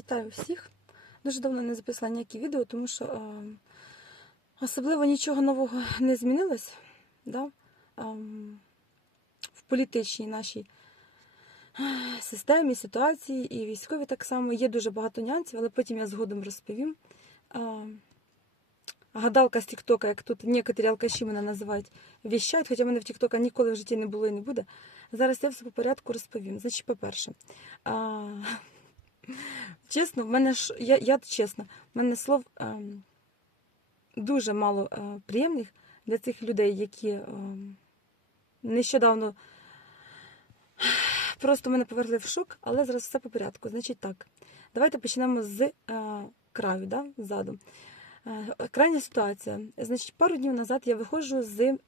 Вітаю всіх. Дуже давно не записала ніякі відео, тому що е, особливо нічого нового не змінилось да? е, в політичній нашій е, системі, ситуації і військові так само. Є дуже багато нюансів, але потім я згодом розповім. Е, гадалка з Тіктока, як тут некоторі алкаші мене називають, віщають, хоча мене в Тіктока ніколи в житті не було і не буде. Зараз я все по порядку розповім. Значить, по-перше, а, чесно, в мене ж я, я чесно, в мене слов ем, дуже мало е, приємних для цих людей, які ем, нещодавно просто мене поверли в шок, але зараз все по порядку. Значить так, давайте почнемо з е, краю, да, ззаду. Е, Крайня ситуація. Значить, пару днів назад я виходжу з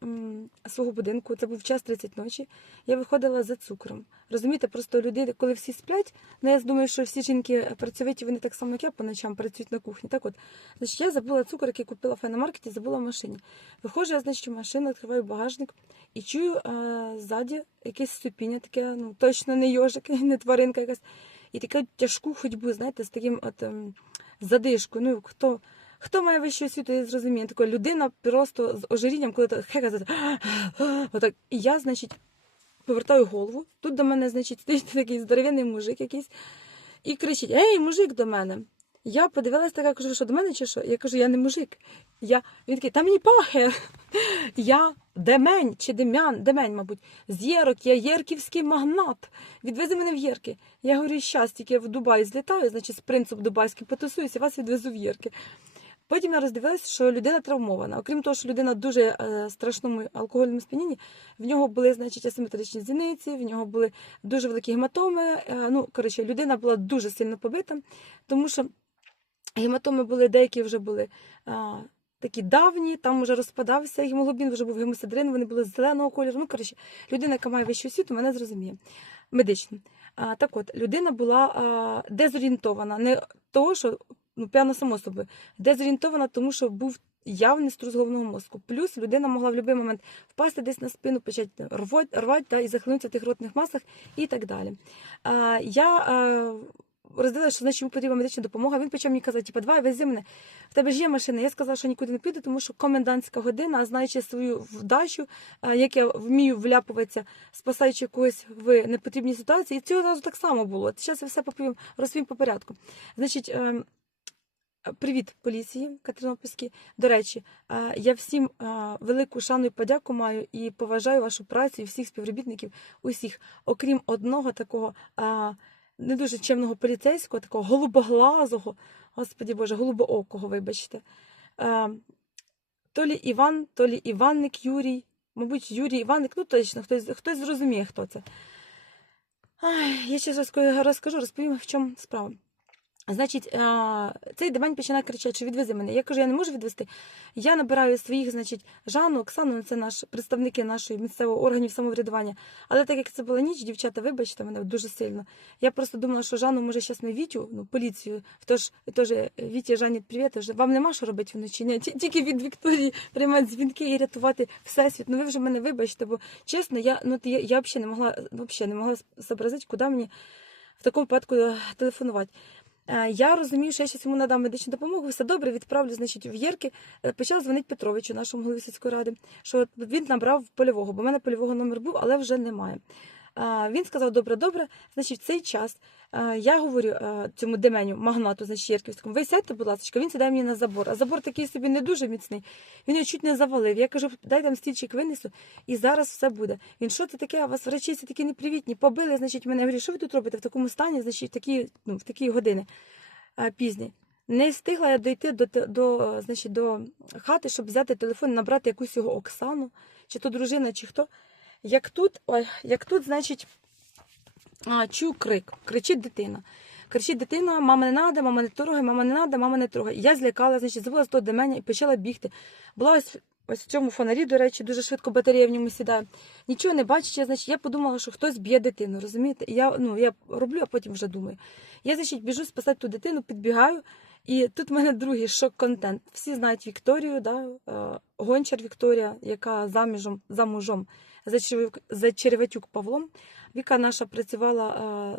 свого будинку, це був час 30 ночі. Я виходила за цукром. Розумієте, просто люди, коли всі сплять, ну я думаю, що всі жінки працьовиті, вони так само, як я по ночам працюють на кухні. Так от, значить, я забула цукор, який купила в файномаркеті, забула в машині. Виходжу, я, значить, в машину, відкриваю багажник і чую а, ззаді якесь ступіння, таке, ну точно не йожик, не тваринка якась. І таку тяжку ходьбу, знаєте, з таким от ем, задишкою. Ну, хто. Хто має вищу освіту, я зрозумію. Така людина просто з ожирінням, коли так хекає, отак. І я, значить, повертаю голову. Тут до мене, значить, стоїть такий здоровенний мужик якийсь і кричить: Ей, мужик до мене. Я подивилася така, кажу, що до мене чи що? Я кажу, я не мужик. Я... Він такий, та мені пахе. Я демень чи дем'ян, демень, мабуть, з Єрок, я єрківський магнат. Відвези мене в Єрки. Я говорю, щас тільки в Дубай злітаю, значить, з принцип дубайський потусуюся, вас відвезу в Єрки. Потім я роздивилася, що людина травмована. Окрім того, що людина в дуже е, страшному алкогольному сп'янінні, в нього були, значить, асиметричні зіниці, в нього були дуже великі гематоми. Е, ну, коротше, людина була дуже сильно побита, тому що гематоми були, деякі вже були. Такі давні, там вже розпадався гемоглобін, вже був гемосидрин, вони були зеленого кольору. Ну, коротше, людина, яка має вищу освіту, мене зрозуміє. Медично. А, так от, людина була а, дезорієнтована. Не того, що ну, п'яна само собою, дезорієнтована, тому що був явний струс головного мозку. Плюс людина могла в будь-який момент впасти десь на спину, почати рвати, рвати та, і захлинутися в тих ротних масах і так далі. А, я а, розділила, що значить йому потрібна медична допомога. Він почав мені казати, типу, давай вези мене. В тебе ж є машина. Я сказала, що нікуди не піду, тому що комендантська година, а знаючи свою вдачу, як я вмію вляпуватися, спасаючи когось в непотрібній ситуації, і цього разу так само було. Зараз я все розповім по порядку. Значить, ем, Привіт, поліції Катеринопільській. До речі, е, я всім е, велику шану і подяку маю і поважаю вашу працю і всіх співробітників, усіх, окрім одного такого е, не дуже чемного поліцейського, такого голубоглазого, господі Боже, голубоокого, вибачте. То лі Іван, то лі Іванник Юрій, мабуть, Юрій Іванник, ну точно, хтось, хтось зрозуміє, хто це. Ай, я ще раз розкажу, розповім, в чому справа. Значить, цей демень починає кричати, що відвези мене. Я кажу, я не можу відвести. Я набираю своїх, значить, Жанну, Оксану, це наш представники нашої місцевого органів самоврядування. Але так як це була ніч, дівчата, вибачте мене дуже сильно. Я просто думала, що Жанну може зараз не Вітю, ну поліцію. Тож теж Віті, Жанні, привіт. Вам нема що робити вночі. Ні, тільки від Вікторії приймати дзвінки і рятувати всесвіт. Ну ви вже мене вибачте, бо чесно, я ну я, я взагалі не могла, взагалі не могла зобразити, куди мені в такому випадку е, телефонувати. Е, Я розумію, що я щось йому надам медичну допомогу, все добре, відправлю, значить, в Єрки. Е, Почав дзвонити Петровичу, нашому голові сільської ради, що він набрав польового, бо в мене польового номер був, але вже немає. Він сказав, добре, добре, значить, в цей час я говорю цьому деменю, магнату, значить, Єрківському, ви сядьте, будь ласка, він сідає мені на забор. А забор такий собі не дуже міцний. Він його чуть не завалив. Я кажу, дай там стільчик винесу, і зараз все буде. Він, що це таке? А вас всі такі непривітні, побили, значить, мене. Я говорю, що ви тут робите в такому стані, значить, такі, ну, в такі години пізні. Не встигла я дойти до, до, значить, до хати, щоб взяти телефон, набрати якусь його Оксану, чи то дружина, чи хто. Як тут, ой, як тут, значить, чую крик, кричить дитина. Кричить дитина, мама не надо, мама не трогай, мама не надо, мама не трогай. Я злякала, значить, забула з того до мене і почала бігти. Була ось, ось в цьому фонарі, до речі, дуже швидко батарея в ньому сідає. Нічого не бачить, значить, я подумала, що хтось б'є дитину, розумієте? Я, ну, я роблю, а потім вже думаю. Я, значить, біжу спасати ту дитину, підбігаю, і тут в мене другий шок-контент. Всі знають Вікторію, да? е, гончар Вікторія, яка заміжом, за Черев- за Череватюк Павлом. Віка наша працювала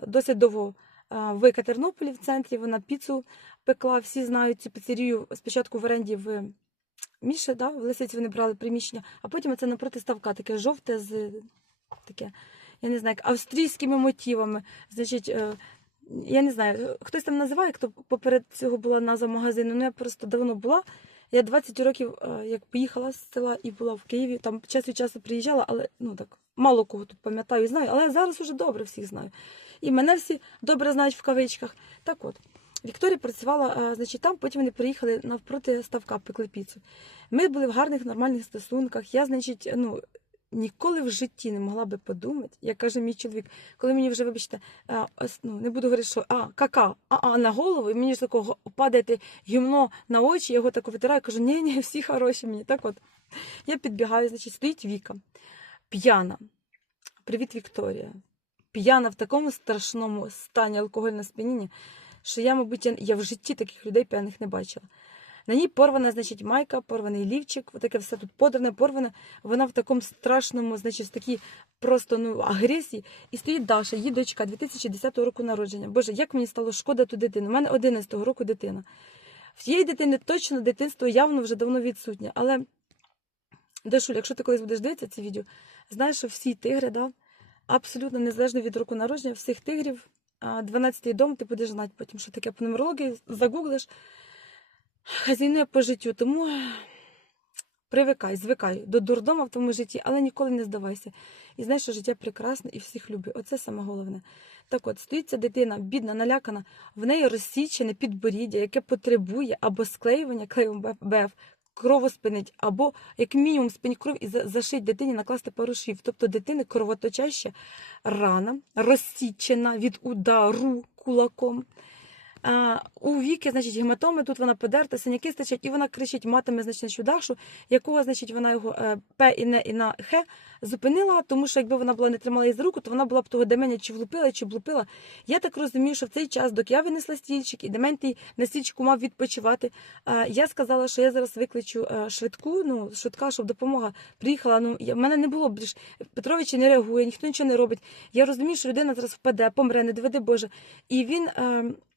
е, досить довго а, в Катернополі в центрі. Вона піцу пекла. Всі знають цю піцерію спочатку в оренді в Міші, да? в Лисиці вони брали приміщення, а потім це напроти ставка, таке жовте з таке, я не знаю, як австрійськими мотивами. Значить, е, я не знаю, хтось там називає, хто поперед цього була назва магазину. Ну я просто давно була. Я 20 років е, як поїхала з села і була в Києві. Там час від часу приїжджала, але ну так мало кого тут пам'ятаю і знаю. Але зараз уже добре всіх знаю. І мене всі добре знають в кавичках. Так от. Вікторія працювала, е, значить, там, потім вони приїхали навпроти ставка, пекли піцу. Ми були в гарних, нормальних стосунках. Я, значить, ну, ніколи в житті не могла би подумати, як каже мій чоловік, коли мені вже, вибачте, е, ось, ну, не буду говорити, що а, кака, а, а на голову, і мені ж такого падає гімно на очі, я його так витираю, кажу, ні, ні, всі хороші мені. Так от, я підбігаю, значить, стоїть Віка, п'яна. Привіт, Вікторія. П'яна в такому страшному стані алкогольного сп'яніння, що я, мабуть, я, я в житті таких людей п'яних не бачила. На ній порвана, значить, майка, порваний лівчик, таке все тут подране, порване. Вона в такому страшному, значить, такій просто ну, агресії. І стоїть Даша, її дочка 2010 року народження. Боже, як мені стало шкода ту дитину. У мене 11 року дитина. В тієї дитини точно дитинство явно вже давно відсутнє. Але, Дашуль, якщо ти колись будеш дивитися це відео, знаєш, що всі тигри, да, абсолютно незалежно від року народження, всіх тигрів, 12-й дом, ти будеш знати потім, що таке по нумерології, загуглиш хазяйнує по життю. Тому привикай, звикай до дурдома в твоєму житті, але ніколи не здавайся. І знаєш, що життя прекрасне і всіх любить. Оце саме головне. Так от, стоїть ця дитина, бідна, налякана, в неї розсічене підборіддя, яке потребує або склеювання клеєм БФ, кровоспинить, або як мінімум спинить кров і зашить дитині накласти пару швів. Тобто дитини кровоточаща рана, розсічена від удару кулаком. У віки, значить, гематоми, тут вона подерта, синяки стачать, і вона кричить матиме, значить, на чудашу, якого, значить, вона його е, П і не і на Х зупинила, тому що якби вона була не тримала її за руку, то вона була б того деменя чи влупила, чи влупила. Я так розумію, що в цей час, доки я винесла стільчик, і дементій на стільчику мав відпочивати, я сказала, що я зараз викличу е, швидку, ну, швидка, щоб допомога приїхала. Ну, в мене не було більш Петрович не реагує, ніхто нічого не робить. Я розумію, що людина зараз впаде, помре, не доведе Боже. І він.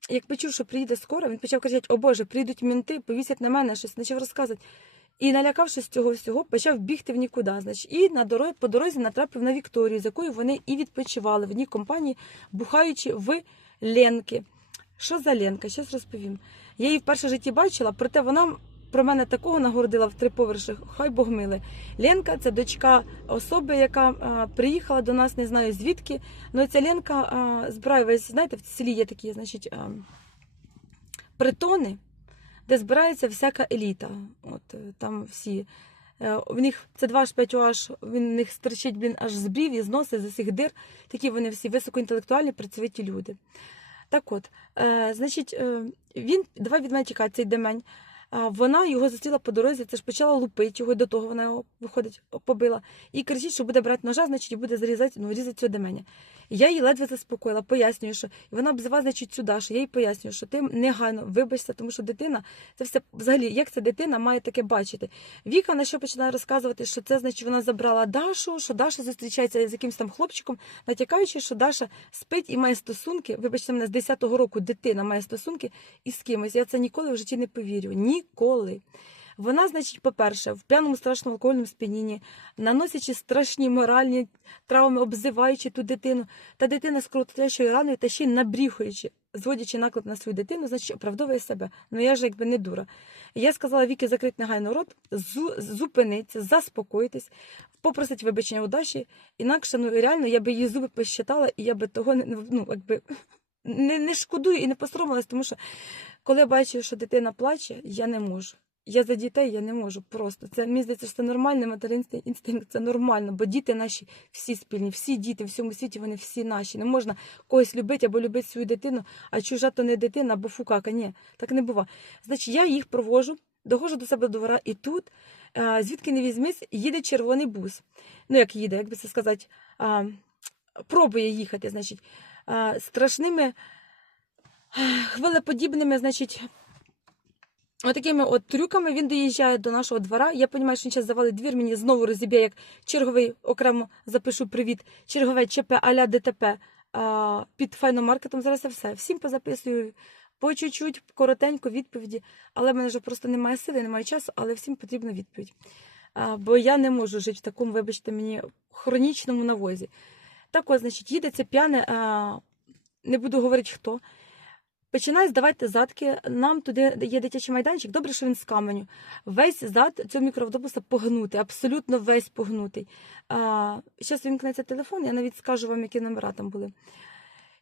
Як почув, що приїде скоро, він почав кричати: О Боже, прийдуть мінти, повісять на мене щось, почав розказувати. І налякавшись цього всього, почав бігти в нікуди. Значить, і на дорозі, по дорозі натрапив на Вікторію, з якою вони і відпочивали в одній компанії, бухаючи в Ленки. Що за Ленка? Щас розповім. Я її вперше перше житті бачила, проте вона про мене такого нагородила в три поверші, хай Бог милий. Ленка це дочка особи, яка а, приїхала до нас, не знаю звідки. Ну ця Ленка а, збирає весь, знаєте, в селі є такі, значить, а, притони, де збирається всяка еліта. От е, там всі. Е, В них це 2 аж 5 аж він в них стерчить блін, аж з брів і з носа, з усіх дир. Такі вони всі високоінтелектуальні, працьовиті люди. Так от, е, значить, е, він давай від мене тікає цей демень. Вона його зустріла по дорозі, це ж почала лупити його, і до того вона його виходить, побила. І кричить, що буде брати ножа, значить, буде зарізати, ну, різати цього деменя. Я її ледве заспокоїла, пояснюю, що і вона обзиває, значить, сюди, що я їй пояснюю, що ти негайно вибачся, тому що дитина, це все взагалі, як ця дитина має таке бачити. Віка на що починає розказувати, що це значить, вона забрала Дашу, що Даша зустрічається з якимось там хлопчиком, натякаючи, що Даша спить і має стосунки. Вибачте, мене з 10-го року дитина має стосунки із кимось. Я це ніколи в житті не повірю. Ніколи. Вона, значить, по-перше, в п'яному страшному алкогольному сп'янінні, наносячи страшні моральні травми, обзиваючи ту дитину, та дитина з кровоточащою раною, та ще й набріхуючи, зводячи наклад на свою дитину, значить, оправдовує себе. Ну я ж якби не дура. Я сказала Віки закрити негайно рот, зу- зупинитися, заспокоїтись, попросить вибачення у Даші, інакше ну реально я би її зуби посчитала, і я би того не ну, якби. Не, не шкодую і не посоромилась, тому що коли бачу, що дитина плаче, я не можу. Я за дітей я не можу просто. Це мені здається, що це нормальний материнський інстинкт, це нормально, бо діти наші всі спільні, всі діти в всьому світі вони всі наші. Не можна когось любити або любити свою дитину, а чужа то не дитина, або фукака. Ні, так не бува. Значить, я їх провожу, доходжу до себе до двора, і тут, звідки не візьмись, їде червоний бус. Ну, як їде, як би це сказати, пробує їхати, значить, страшними хвилеподібними, значить. Отакими от трюками він доїжджає до нашого двора. Я розумію, що він зараз завалить двір, мені знову розіб'є, як черговий окремо запишу привіт, чергове ЧП аля ДТП а, під файномаркетом. Зараз я все. Всім позаписую по чуть-чуть, коротенько відповіді, але в мене вже просто немає сили, немає часу, але всім потрібна відповідь. А, бо я не можу жити в такому, вибачте мені, хронічному навозі. Так ось, значить, їде це п'яне, не буду говорити хто. Починає здавати задки. Нам туди є дитячий майданчик. Добре, що він з каменю. Весь зад цього мікроавтобуса погнутий, абсолютно весь погнутий. А, Зараз вімкнеться телефон, я навіть скажу вам, які номера там були.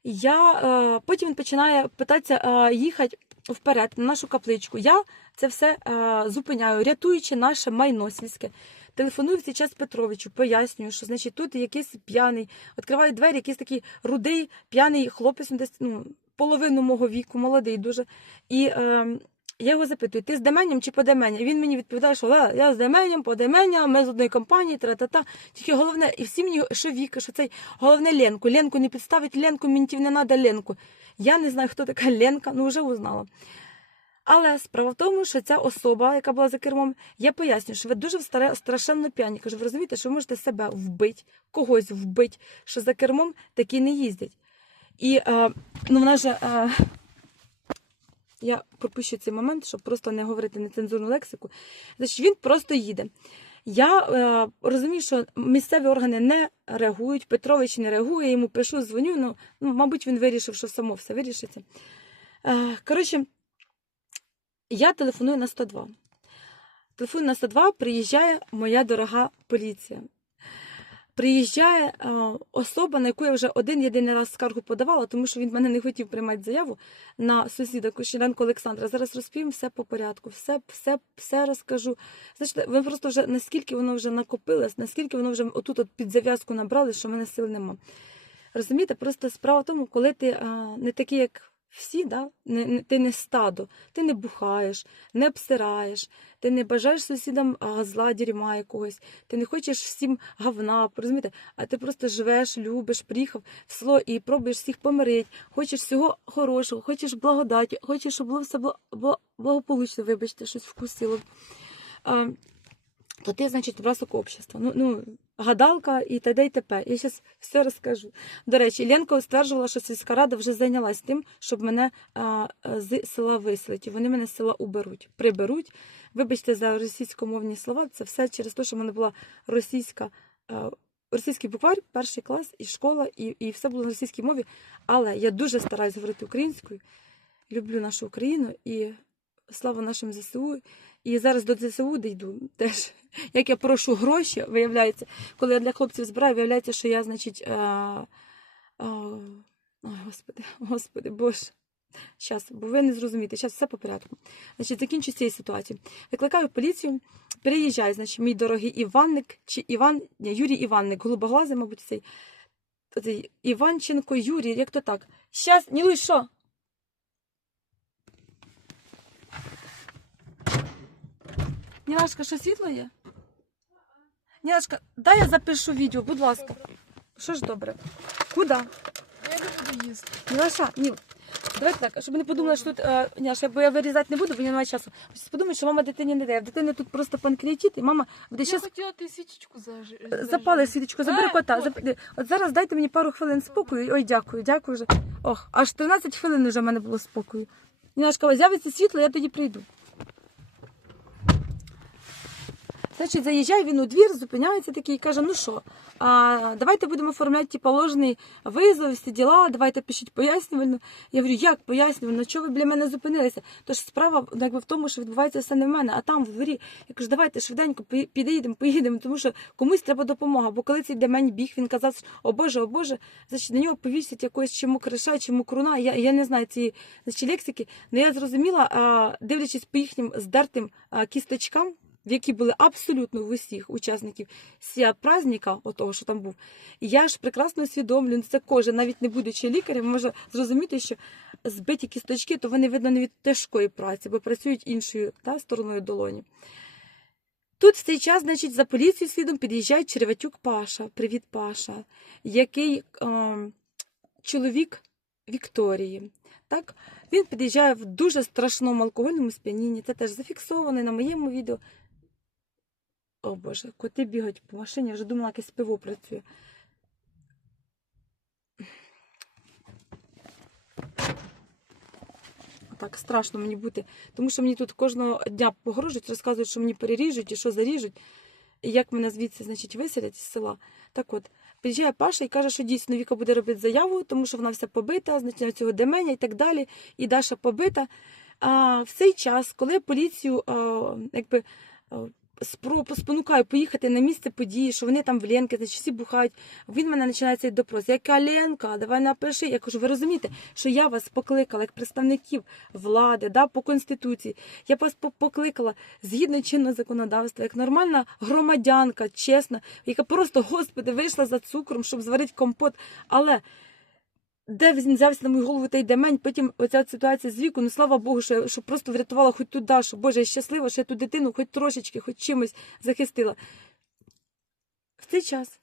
Я, е, потім він починає питатися е, їхати вперед на нашу капличку. Я це все е, зупиняю, рятуючи наше майно сільське. Телефоную в цей час Петровичу, пояснюю, що значить тут якийсь п'яний, відкриваю двері, якийсь такий рудий, п'яний хлопець, ну, ну, половину мого віку, молодий дуже. І е, я його запитую, ти з деменем чи по демені? Він мені відповідає, що я з деменем, по деменя, ми з одної компанії, тра-та-та. Тільки головне, і всі мені, що Віка, що цей головне Ленку. Ленку не підставить, Ленку, мінтів не треба Ленку. Я не знаю, хто така Ленка, ну вже узнала. Але справа в тому, що ця особа, яка була за кермом, я пояснюю, що ви дуже страшенно п'яні. Кажу, ви розумієте, що ви можете себе вбити, когось вбити, що за кермом такі не їздять. І е, ну, вона же. Е, я пропущу цей момент, щоб просто не говорити нецензурну лексику. Значить, він просто їде. Я е, розумію, що місцеві органи не реагують, Петрович не реагує, йому пишу, дзвоню. Ну, ну мабуть, він вирішив, що само все вирішиться. Е, коротше, я телефоную на 102. Телефоную на 102, приїжджає моя дорога поліція. Приїжджає е, особа, на яку я вже один єдиний раз скаргу подавала, тому що він мене не хотів приймати заяву на сусіда Кошеленко Олександра. Зараз розповім все по порядку, все, все, все розкажу. Значить, ви просто вже наскільки воно вже накопилось, наскільки воно вже отут от під зав'язку набрали, що в мене сил нема. Розумієте, просто справа в тому, коли ти а, не такий, як всі, да? не, ти не стадо, ти не бухаєш, не обсираєш, ти не бажаєш сусідам зла, дерьма якогось, ти не хочеш всім говна, розумієте? А ти просто живеш, любиш, приїхав в село і пробуєш всіх помирити, хочеш всього хорошого, хочеш благодаті, хочеш, щоб було все бла- благополучно, вибачте, щось вкусило. А, то ти, значить, образок общества. Ну, ну, гадалка і т.д. і т.п. Я зараз все розкажу. До речі, Ленко стверджувала, що сільська рада вже зайнялась тим, щоб мене а, з села виселити. Вони мене з села уберуть, приберуть. Вибачте за російськомовні слова, це все через те, що в мене була російська. а, Російський буквар, перший клас, і школа, і, і все було на російській мові. Але я дуже стараюсь говорити українською, люблю нашу Україну і слава нашим ЗСУ. І зараз до ЗСУ дійду теж. Як я прошу гроші, виявляється, коли я для хлопців збираю, виявляється, що я, значить, а, а, ой, господи, господи, боже. Щас, бо ви не зрозумієте, зараз все по порядку. Значить, закінчу цієї ситуації. Викликаю поліцію, переїжджає, значить, мій дорогий Іванник, чи Іван, ні, Юрій Іванник, голубоглазий, мабуть, цей, цей Іванченко Юрій, як то так. Щас, Нілуй, що? Нілашка, що світло є? Нілашка, дай я запишу відео, будь ласка. Що ж добре? Куди? Я не буду їсти. Мілаша, Ніл, давайте так, щоб не подумали, що тут, е, Няша, бо я вирізати не буду, бо немає часу. Ось подумають, що мама дитині не дає. В дитини тут просто панкреатит, і мама буде Я щас хотіла ти свічечку зажи. запали світочку, забери А, кота. зап- От зараз дайте мені пару хвилин спокою. Ой, дякую, дякую вже. Ох, аж 13 хвилин вже в мене було спокою. Няшка, з'явиться світло, я тоді прийду. Значить, заїжджає він у двір, зупиняється такий і каже: ну що, а, давайте будемо оформляти ті положений визов, всі діла, давайте пишіть пояснювальну. Я говорю, як пояснювальну? Чого ви біля мене зупинилися? Тож справа якби в тому, що відбувається все не в мене, а там в дворі. Я кажу, давайте швиденько підійдемо, поїдемо, тому що комусь треба допомога. Бо коли цей демень біг, він казав, що, о Боже, о Боже, значить на нього повісять якогось чи мокриша, чи мокруна. Я, я не знаю цієї лексики. але я зрозуміла, дивлячись по їхнім здертим кісточкам, в які були абсолютно в усіх учасників ся праздника, отого, що там був. Я ж прекрасно усвідомлюю, це кожен, навіть не будучи лікарем, може зрозуміти, що збиті кісточки, то вони видно не від тяжкої праці, бо працюють іншою та, стороною долоні. Тут в цей час, значить, за поліцією слідом під'їжджає Череватюк Паша, привіт Паша, який е, чоловік Вікторії. Так? Він під'їжджає в дуже страшному алкогольному сп'янінні. Це теж зафіксовано на моєму відео. О Боже, коти бігають по машині, я вже думала, якесь пиво працює. Так страшно мені бути, тому що мені тут кожного дня погрожують, розказують, що мені переріжуть і що заріжуть, і як мене звідси значить, виселять з села. Так от, під'їжджає Паша і каже, що дійсно Віка буде робити заяву, тому що вона вся побита, значить цього деменя і так далі, і Даша побита. А в цей час, коли поліцію а, якби спонукаю поїхати на місце події, що вони там в Ленки, значить всі бухають, він мене починає цей допрос. Яка Ленка, давай напиши. Я кажу, ви розумієте, що я вас покликала як представників влади, да, по конституції. Я вас покликала згідно чинного законодавства, як нормальна громадянка, чесна, яка просто, господи, вийшла за цукром, щоб зварити компот. Але де він взявся на мою голову той демень, потім оця ситуація з віку, ну слава Богу, що, що просто врятувала хоч ту Дашу. Боже, я щаслива, що я ту дитину хоч трошечки, хоч чимось захистила. В цей час,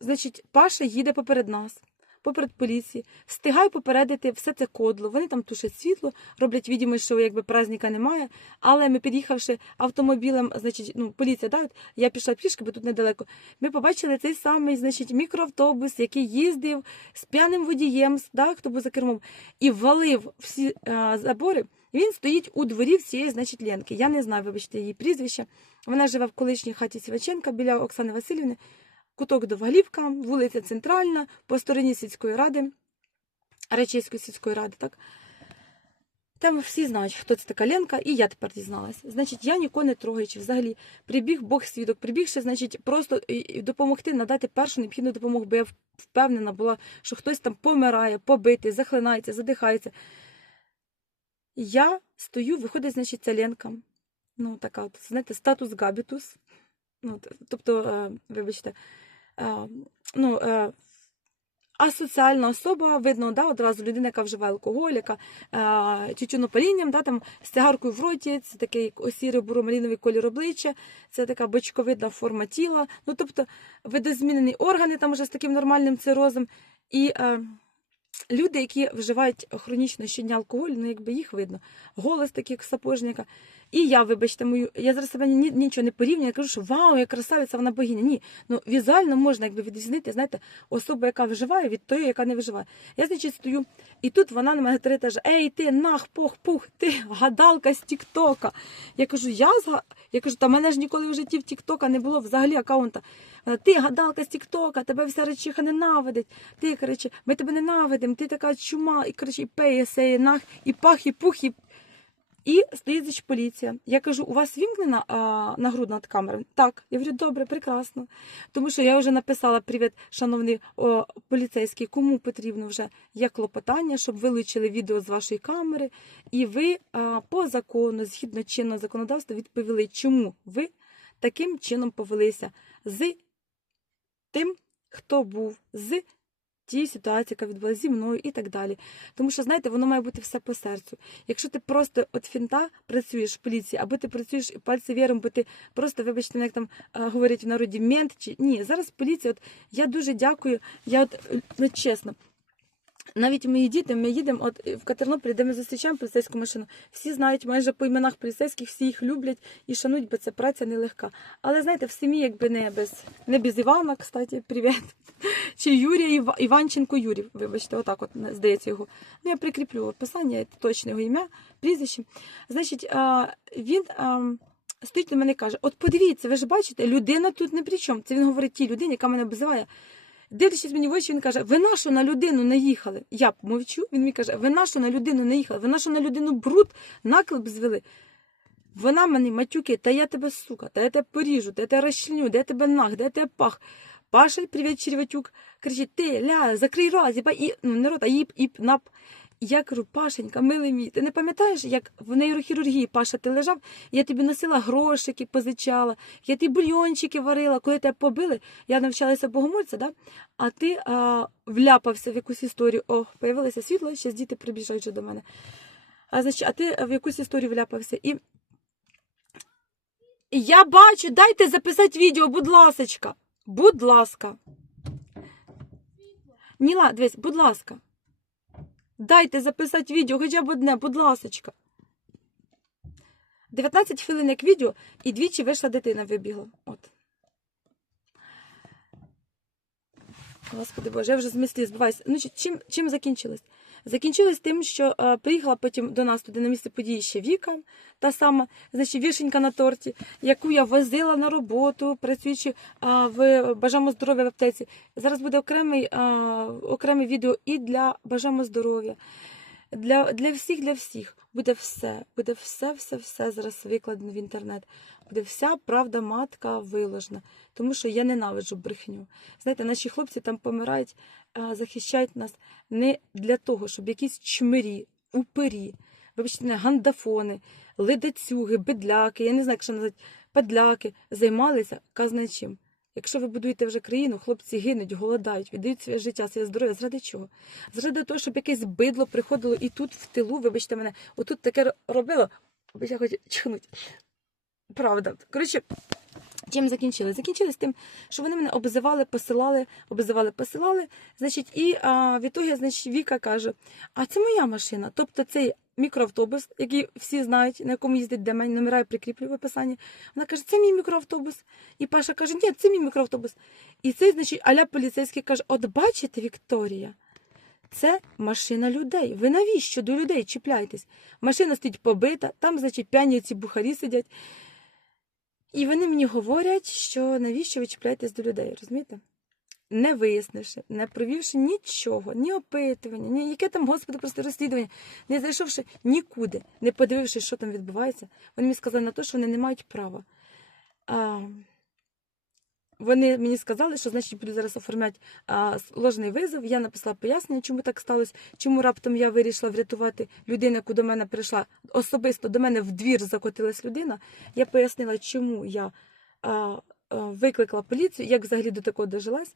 значить, Паша їде поперед нас, поперед поліції, встигає попередити все це кодло. Вони там тушать світло, роблять відомо, що якби праздника немає. Але ми під'їхавши автомобілем, значить, ну, поліція, да, от я пішла пішки, бо тут недалеко. Ми побачили цей самий, значить, мікроавтобус, який їздив з п'яним водієм, да, хто був за кермом, і валив всі е, забори. Він стоїть у дворі цієї, значить, Ленки. Я не знаю, вибачте, її прізвище. Вона живе в колишній хаті Сіваченка біля Оксани Васильівни. Куток Довгалівка, вулиця Центральна, по стороні сільської ради, Речейської сільської ради, так? Там всі знають, хто це така Ленка, і я тепер дізналась. Значить, я нікого не трогаючи, взагалі прибіг Бог свідок, прибігши, значить, просто допомогти надати першу необхідну допомогу, бо я впевнена була, що хтось там помирає, побитий, захлинається, задихається. Я стою, виходить, значить, ця Ленка. Ну, така от, знаєте, статус габітус. Ну, тобто, е, вибачте, ну, е, асоціальна особа, видно, да, одразу людина, яка вживає алкоголь, яка е, тютюнопалінням, да, там, з цигаркою в роті, це такий осірий буромаліновий колір обличчя, це така бочковидна форма тіла. Ну, тобто, видозмінені органи там уже з таким нормальним цирозом. І е, люди, які вживають хронічно щодня алкоголь, ну, якби їх видно. Голос такий, як сапожника. І я, вибачте, мою, я зараз себе ні, нічого не порівнюю, я кажу, що вау, я красавиця, вона богиня. Ні, ну візуально можна якби відрізнити, знаєте, особу, яка виживає, від тої, яка не виживає. Я, значить, стою, і тут вона на мене третя каже, ей, ти нах, пох, пух, ти гадалка з Тіктока. Я кажу, я зга... я кажу, та мене ж ніколи в житті в Тіктока не було взагалі аккаунта. Вона, ти гадалка з Тіктока, тебе вся речиха ненавидить. Ти, коротше, ми тебе ненавидимо, ти така чума, і коротше, і пеє, сеє, нах, і пах, і пух, і і стоїть поліція. Я кажу, у вас вімкнена нагрудна камера? Так. Я говорю, добре, прекрасно. Тому що я вже написала привіт, шановний о, поліцейський, кому потрібно вже є клопотання, щоб вилучили відео з вашої камери, і ви а, по закону, згідно чинного законодавства, відповіли, чому ви таким чином повелися з тим, хто був з тієї ситуації, яка відбулася зі мною і так далі. Тому що, знаєте, воно має бути все по серцю. Якщо ти просто от фінта працюєш в поліції, або ти працюєш пальці віром, бо ти просто, вибачте, як там говорять в народі, мент чи ні, зараз поліція, от я дуже дякую. Я от ну, чесно. Навіть мої діти, ми їдемо от в Катернополі, де ми зустрічаємо поліцейську машину. Всі знають майже по іменах поліцейських, всі їх люблять і шанують, бо це праця нелегка. Але знаєте, в сім'ї якби не без не без Івана, кстати, привіт. Чи Юрія Іва- Іванченко Юрій, вибачте, отак от здається його. Ну, я прикріплю описання, точне його ім'я, прізвище. Значить, він стоїть до мене і каже: От подивіться, ви ж бачите, людина тут не при чому. Це він говорить тій людині, яка мене обзиває. Дивлячись мені в очі, він каже: Ви на що на людину наїхали? Я мовчу. Він мені каже, ви на що на людину наїхали? Ви на що на людину бруд, наклеп звели? Вона мені матюки, та я тебе сука, та я тебе поріжу, та я тебе розчленю, де тебе нах, де тебе пах. Паша, привіт, червячук, кричить, ти, ля, закрий рот, зіба, і, ну, не рот, а їп, іп, нап. Я кажу, Пашенька, милий мій, ти не пам'ятаєш, як в нейрохірургії, Паша, ти лежав, я тобі носила грошики, позичала, я ті бульйончики варила, коли тебе побили, я навчалася богомольця, да? а ти а, вляпався в якусь історію. О, появилося світло, ще діти прибіжають до мене. А, значить, а ти в якусь історію вляпався. І я бачу, дайте записати відео, будь ласочка. Будь ласка. Ніла, дивись, будь ласка. Дайте записати відео, хоча б одне, будь ласочка. 19 хвилин як відео, і двічі вийшла дитина вибігла. От. Господи Боже, я вже з мислі збиваюся. Ну, чим, чим закінчилось? Закінчилось тим, що е, приїхала потім до нас туди на місце події ще Віка, та сама, значить, вішенька на торті, яку я возила на роботу, працюючи а, в Бажамо здоров'я в аптеці. Зараз буде окремий, а, окреме відео і для Бажамо здоров'я. Для, для всіх, для всіх буде все, буде все, все, все зараз викладено в інтернет. Буде вся правда матка виложена, тому що я ненавиджу брехню. Знаєте, наші хлопці там помирають, захищають нас не для того, щоб якісь чмирі, упирі, вибачте, гандафони, ледацюги, бедляки, я не знаю, як ще назвати, падляки, займалися казна чим. Якщо ви будуєте вже країну, хлопці гинуть, голодають, віддають своє життя, своє здоров'я. Заради чого? Заради того, щоб якесь бидло приходило і тут в тилу, вибачте мене, отут таке робило, хочу чхнути. Правда. Коротше, чим закінчили? Закінчили з тим, що вони мене обзивали, посилали, обзивали, посилали. Значить, і а, в ітогі, значить, Віка каже: а це моя машина. Тобто цей мікроавтобус, який всі знають, на якому їздить де мене, номера я прикріплю в описанні. Вона каже, це мій мікроавтобус. І Паша каже, ні, це мій мікроавтобус. І цей, значить, аля поліцейський каже: от бачите, Вікторія, це машина людей. Ви навіщо до людей чіпляєтесь? Машина стоїть побита, там, значить, п'яні ці бухарі сидять. І вони мені говорять, що навіщо ви чіпляєтесь до людей, розумієте? Не вияснивши, не провівши нічого, ні опитування, ні яке там, господи, просто розслідування, не зайшовши нікуди, не подивившись, що там відбувається, вони мені сказали на те, що вони не мають права. А, вони мені сказали, що значить буду зараз оформляти а, ложний визов. Я написала пояснення, чому так сталося, чому раптом я вирішила врятувати людину, яку до мене прийшла. Особисто до мене в двір закотилась людина. Я пояснила, чому я а, а, викликала поліцію, як взагалі до такого дожилась.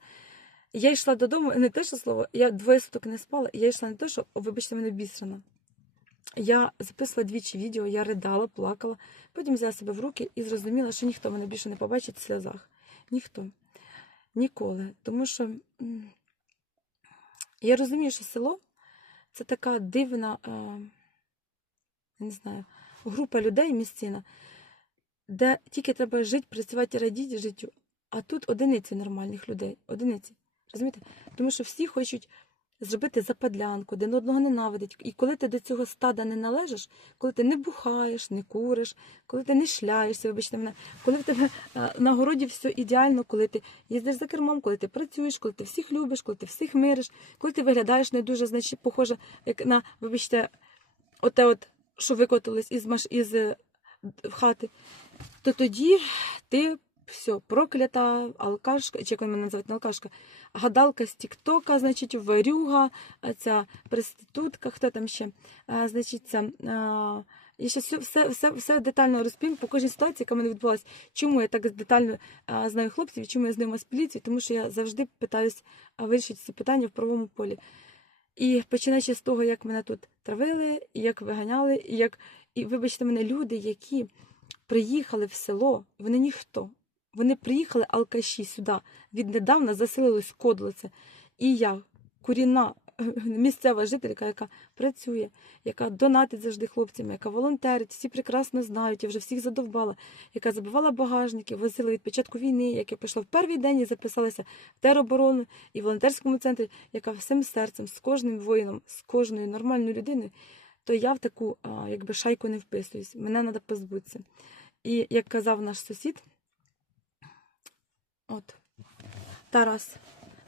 Я йшла додому, не те, що слово, я двоє суток не спала, я йшла не те, що, вибачте, мене бісрана. Я записувала двічі відео, я ридала, плакала, потім взяла себе в руки і зрозуміла, що ніхто мене більше не побачить в сльозах. Ніхто. Ніколи. Тому що я розумію, що село це така дивна, е, не знаю, група людей місцина, де тільки треба жити, працювати радіти життю. А тут одиниці нормальних людей. Одиниці. Розумієте? Тому що всі хочуть зробити западлянку, один одного ненавидить. І коли ти до цього стада не належиш, коли ти не бухаєш, не куриш, коли ти не шляєшся, вибачте мене, коли в тебе е, на городі все ідеально, коли ти їздиш за кермом, коли ти працюєш, коли ти всіх любиш, коли ти всіх мириш, коли ти виглядаєш не дуже, значить, похоже, як на, вибачте, оте от, що викотилось із, маш... із е, хати, то тоді ти все, проклята алкашка, чи як мене називають, алкашка, гадалка з Тіктока, значить, варюга, ця проститутка, хто там ще, а, значить, ця. А, я ще все, все, все, детально розповім по кожній ситуації, яка мене відбулася. Чому я так детально а, знаю хлопців, і чому я з поліцією, тому що я завжди питаюсь вирішити ці питання в правовому полі. І починаючи з того, як мене тут травили, і як виганяли, і як, і вибачте мене, люди, які приїхали в село, вони ніхто. Вони приїхали алкаші сюди. Віднедавна заселились в Кодлице. І я, корінна місцева жителька, яка працює, яка донатить завжди хлопцям, яка волонтерить, всі прекрасно знають, я вже всіх задовбала, яка забивала багажники, возила від початку війни, яка пішла в перший день і записалася в тероборону і в волонтерському центрі, яка всім серцем, з кожним воїном, з кожною нормальною людиною, то я в таку якби шайку не вписуюсь. Мене треба позбутися. І як казав наш сусід, от Тарас,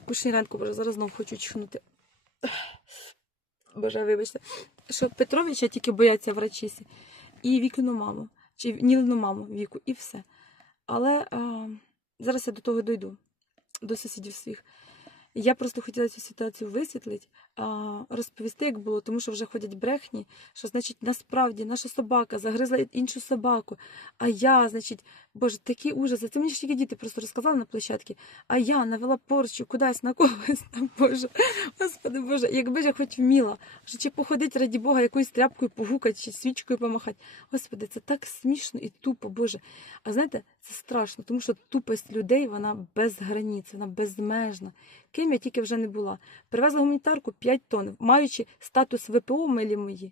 Кушніренко, боже, зараз знову хочу чхнути. Боже, вибачте, що Петровича тільки бояться врачісі, і вікну маму, чи Нілину маму віку, і все. Але а, зараз я до того дойду, до сусідів своїх. Я просто хотіла цю ситуацію висвітлити, розповісти, як було, тому що вже ходять брехні, що, значить, насправді наша собака загризла іншу собаку, а я, значить, боже, такий ужас. Це мені ж тільки діти просто розказали на площадці, а я навела порчу кудись на когось, Боже. Господи Боже, якби ж я хоч вміла, що чи походить, раді Бога, якоюсь тряпкою погукати, чи свічкою помахати. Господи, це так смішно і тупо, Боже. А знаєте, це страшно, тому що тупость людей, вона без границь, вона безмежна. Ким я тільки вже не була. Привезла гуманітарку 5 тонн, маючи статус ВПО, милі мої.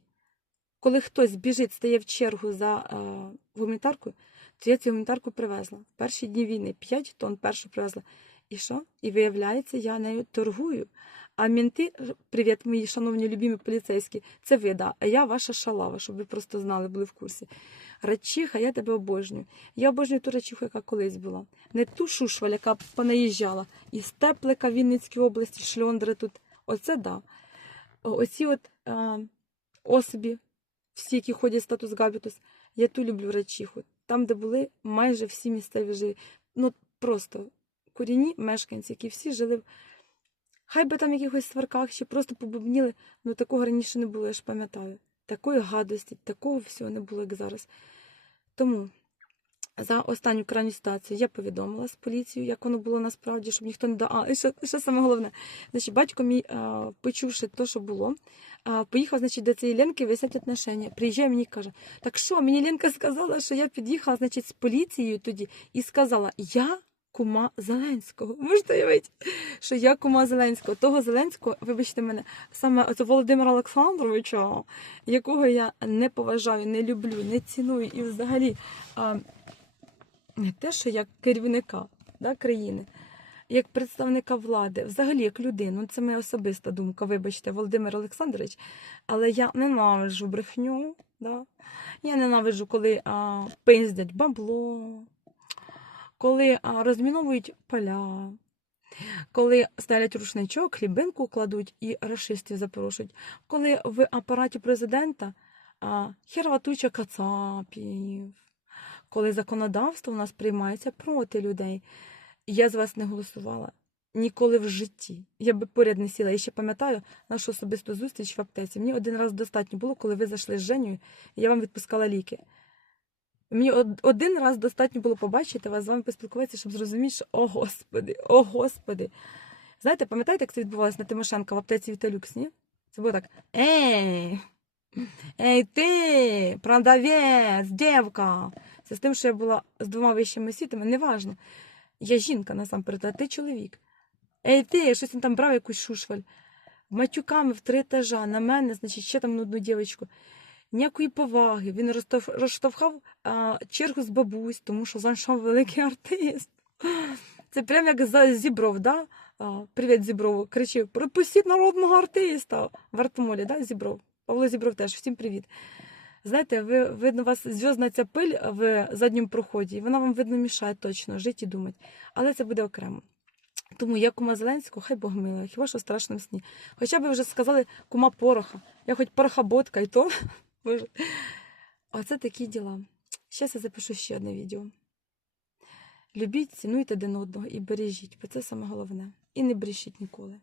Коли хтось біжить, стає в чергу за е, гуманітаркою, то я цю гуманітарку привезла. В перші дні війни 5 тонн першу привезла. І що? І виявляється, я нею торгую. А мінти, привіт, мої шановні любімі поліцейські, це ви, да. А я ваша шалава, щоб ви просто знали, були в курсі. Рачиха, я тебе обожнюю. Я обожнюю ту рачиху, яка колись була. Не ту шушваль, яка понаїжджала. Із Теплика Вінницької області, шльондри тут. Оце да. Оці от а, особі, всі, які ходять статус габітус, я ту люблю рачиху. Там, де були майже всі місцеві живі. Ну, просто корінні мешканці, які всі жили. Хай би там в якихось сварках чи просто побубніли, ну такого раніше не було, я ж пам'ятаю. Такої гадості, такого всього не було, як зараз. Тому за останню крайню ситуацію я повідомила з поліцією, як воно було насправді, щоб ніхто не дав. А, і що саме головне? Значить, батько мій, почувши те, що було, поїхав, значить, до цієї Ленки висять отношення. Приїжджає мені і каже: Так що, мені Ленка сказала, що я під'їхала, значить, з поліцією тоді і сказала, я кума Зеленського. Можете уявити, що я кума Зеленського. Того Зеленського, вибачте мене, саме оце Володимира Олександровича, якого я не поважаю, не люблю, не ціную і взагалі а, не те, що як керівника да, країни, як представника влади, взагалі як людину. Ну, Це моя особиста думка, вибачте, Володимир Олександрович. Але я ненавиджу брехню. Да? Я ненавиджу, коли а, пиздять бабло, коли а, розміновують поля, коли ставлять рушничок, хлібинку кладуть і расистів запрошують, коли в апараті президента а, херова туча кацапів, коли законодавство у нас приймається проти людей. Я з вас не голосувала ніколи в житті. Я би поряд не сіла. Я ще пам'ятаю нашу особисту зустріч в аптеці. Мені один раз достатньо було, коли ви зайшли з Женєю, і я вам відпускала ліки. Мені один раз достатньо було побачити вас з вами поспілкуватися, щоб зрозуміти, що о Господи, о Господи. Знаєте, пам'ятаєте, як це відбувалося на Тимошенка в аптеці Віталюкс, ні? Це було так. Ей! Ей, ти, продавець, дівка. Це з тим, що я була з двома вищими освітами, неважно. Я жінка насамперед, а ти чоловік. Ей, ти, щось він там брав якусь шушваль. Матюками в три етажа на мене, значить, ще там одну дівчинку. Ніякої поваги. Він розштовхав а, чергу з бабусь, тому що зайшов великий артист. Це прям як за Зібров, да? А, привіт, Зіброву. Кричив: пропустіть народного артиста в Артемолі, да, Зібров. Павло Зібров теж, всім привіт. Знаєте, ви, видно, у вас зв'язна ця пиль в задньому проході, і вона вам, видно, мішає точно жити і думати. Але це буде окремо. Тому я кума Зеленського, хай Бог милує, хіба що в страшному сні. Хоча б вже сказали кума Пороха. Я хоч порохоботка і то. Боже. Оце такі діла. Зараз я запишу ще одне відео. Любіть, цінуйте один одного і бережіть, бо це саме головне. І не брешіть ніколи.